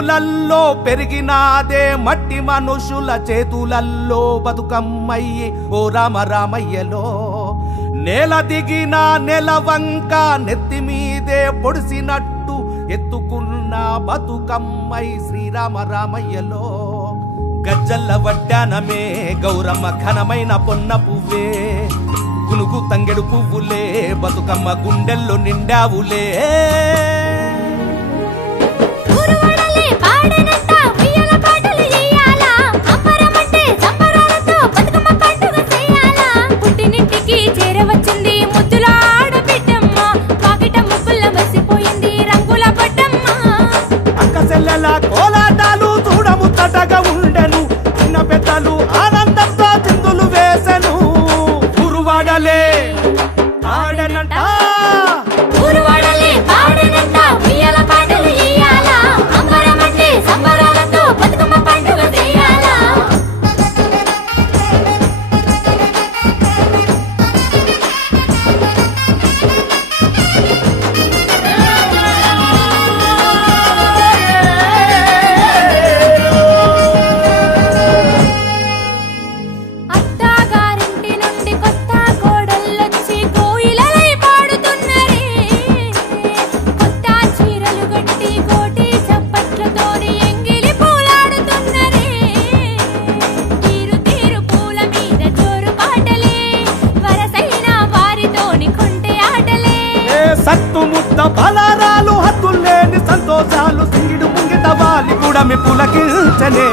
లలో పెరిగినాదే మట్టి మనుషుల చేతులల్లో బతుకమ్మయ్యి ఓ రామ రామయ్యలో నేల దిగిన నెలవంక నెత్తి మీదే పొడిసినట్టు ఎత్తుకున్న బతుకమ్మై శ్రీరామ రామయ్యలో గజ్జల్ల వడ్డానమే గౌరమ్మ ఘనమైన పొన్న పువ్వే గునుగు తంగెడు పువ్వులే బతుకమ్మ గుండెల్లో నిండావులే కోలాటాలు చూడముచ్చటగా ఉండెను చిన్న పెద్దలు ఆనందంతో చిందులు వేసెను ఊరువాడలే ఆడనంట సత్తు ముద్ద బలారాలు హద్దులేని సంతోషాలు సింగిడు ముంగిట వాలి కూడా మీ పులకించనే